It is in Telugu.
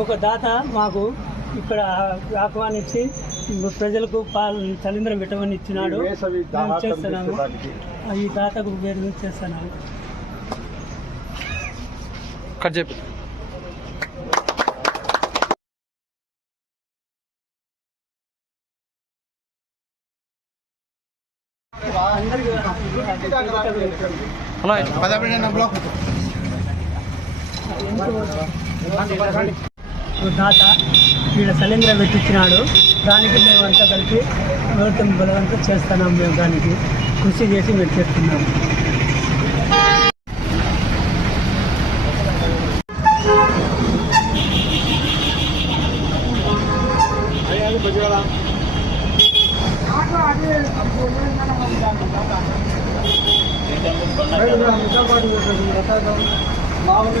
ఒక దాత మాకు ఇక్కడ ఆహ్వానించి ప్రజలకు పాలు చలింద్రం పెట్టమని ఇచ్చినాడు. చేస్తున్నాము. ఈ దాతకు పేరు చేస్తున్నాము. కట్ చెప్పి అందరికీ అన్న ఒక దాత వీళ్ళ శైలేంద్ర పెట్టించినాడు దానికి మేమంతా కలిపి ప్రభుత్వం బలవంతా చేస్తున్నాం మేము దానికి కృషి చేసి మేము చేస్తున్నాము మామూలు